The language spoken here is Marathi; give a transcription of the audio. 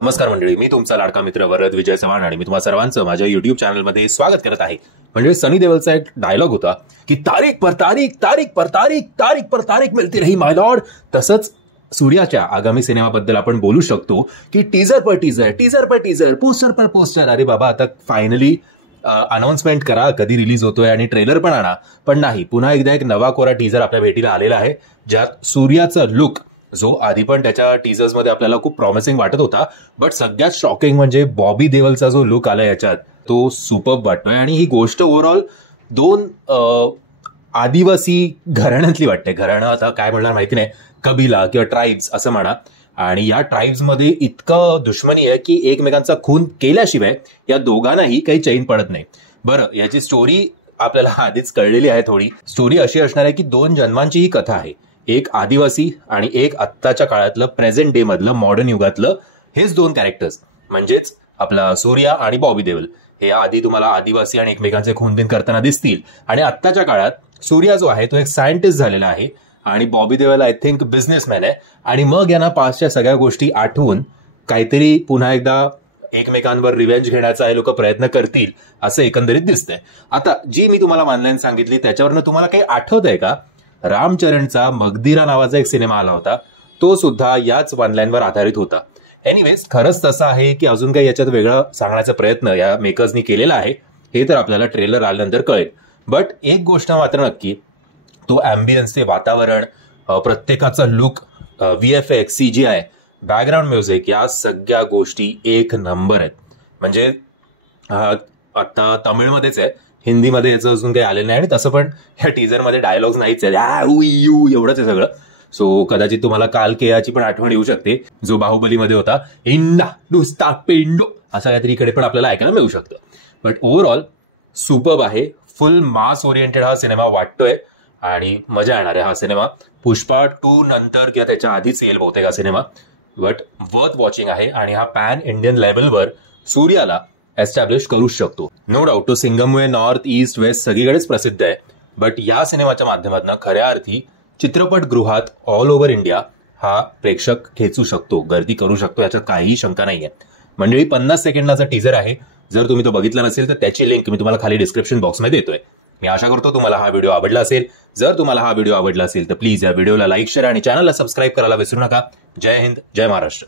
नमस्कार मंडळी, मी तुमचा लाडका मित्र वरद विजय चव्हाण आणि मी तुम्हा सर्वांचं माझ्या युट्यूब चॅनलमध्ये स्वागत करत आहे. म्हणजे सनी देओलचा एक डायलॉग होता की तारीख पर तारीख, तारीख पर तारीख, तारीख पर तारीख मिळती रही माय लॉर्ड. तसंच सूर्याच्या आगामी सिनेमाबद्दल आपण बोलू शकतो की टीजर पर टीजर, टीजर पर टीजर, पोस्टर पर पोस्टर. अरे बाबा, आता फायनली अनाउन्समेंट करा कधी रिलीज होतोय आणि ट्रेलर पण आणा. पण नाही, पुन्हा एकदा एक नवा कोरा टीजर आपल्या भेटीला आलेला आहे, ज्यात सूर्याचा लुक जो आधी पण त्याच्या टीजर्समध्ये आपल्याला खूप प्रॉमिसिंग वाटत होता, बट सगळ्यात शॉकिंग म्हणजे बॉबी देओलचा जो लुक आला याच्यात तो सुपर्ब वाटतोय. आणि ही गोष्ट ओव्हरऑल दोन आदिवासी घराण्यातली वाटते. घराणं आता काय म्हणणार माहिती नाही, कबिला किंवा ट्राईब्स असं म्हणा. आणि या ट्राईब्समध्ये इतकं दुश्मनी आहे की एकमेकांचा खून केल्याशिवाय या दोघांनाही काही चैन पडत नाही. बरं, याची स्टोरी आपल्याला आधीच कळलेली आहे. थोडी स्टोरी अशी असणार आहे की दोन जन्मांची ही कथा आहे. एक आदिवासी आणि एक आत्ताच्या काळातलं प्रेझेंट डे मधलं मॉडर्न युगातलं. हेच दोन कॅरेक्टर्स म्हणजेच आपला सूर्या आणि बॉबी देओल हे आधी तुम्हाला आदिवासी आणि एकमेकांचे खूनबिन करताना दिसतील. आणि आत्ताच्या काळात सूर्या जो आहे तो एक सायंटिस्ट झालेला आहे आणि Bobby Deol I think businessman आहे. आणि मग यांना पास्टच्या सगळ्या गोष्टी आठवून काहीतरी पुन्हा एकदा एकमेकांवर रिव्हेंज घेण्याचा हे लोक प्रयत्न करतील असं एकंदरीत दिसतंय. आता जी मी तुम्हाला ऑनलाईन सांगितली त्याच्यावरनं तुम्हाला काही आठवत आहे का? रामचरणचा मगधीरा नावाचा एक सिनेमा आला होता, तो सुद्धा याच वनलाईनवर आधारित होता. एनिवेज, खरंच तसं आहे की अजून काही याच्यात वेगळं सांगण्याचा प्रयत्न या मेकर्सनी केलेला आहे हे तर आपल्याला ट्रेलर आल्यानंतर कळेल. बट एक गोष्ट मात्र नक्की, तो अँबियन्स, ते वातावरण, प्रत्येकाचा look, VFX, CGI, background music, या सगळ्या गोष्टी एक नंबर आहेत. म्हणजे आता तमिळमध्येच आहे, हिंदीमध्ये याचं अजून काही आलेलं नाही. आणि तसं पण ह्या टीजरमध्ये डायलॉग्स नाहीच आहेत, एवढंच आहे सगळं. सो कदाचित तुम्हाला काल केयाची पण आठवण येऊ शकते, जो बाहुबलीमध्ये होता, इंडा नुसता पेंडो, असं काहीतरी इकडे पण आपल्याला ऐकायला मिळू शकतं. बट ओव्हरऑल सुपर्ब आहे. फुल मास ओरिएंटेड हा सिनेमा वाटतोय आणि मजा येणार आहे हा सिनेमा. पुष्पा 2 नंतर किंवा त्याच्या आधीच येईल बहुतेक हा सिनेमा. बट वर्थ वॉचिंग आहे आणि हा पॅन इंडियन लेवलवर सूर्याला एस्टॅब्लिश करूच शकतो. नो डाऊट तो सिंगमवे नॉर्थ, ईस्ट, वेस्ट सगळीकडेच प्रसिद्ध आहे. बट या सिनेमाच्या माध्यमातून खऱ्या अर्थी चित्रपटगृहात ऑल ओव्हर इंडिया हा प्रेक्षक खेचू शकतो, गर्दी करू शकतो, याच्यात काहीही शंका नाहीये. मंडळी, 50 सेकंदाचा टीजर आहे. जर तुम्ही तो बघितला नसेल तर त्याची लिंक मी तुम्हाला खाली डिस्क्रिप्शन बॉक्समध्ये देतोय. मी आशा करतो तुम्हाला हा व्हिडिओ आवडला असेल. जर तुम्हाला हा व्हिडिओ आवडला असेल तर प्लीज या व्हिडिओला लाईक, शेअर आणि चॅनलला सबस्क्राईब करायला विसरू नका. जय हिंद, जय महाराष्ट्र.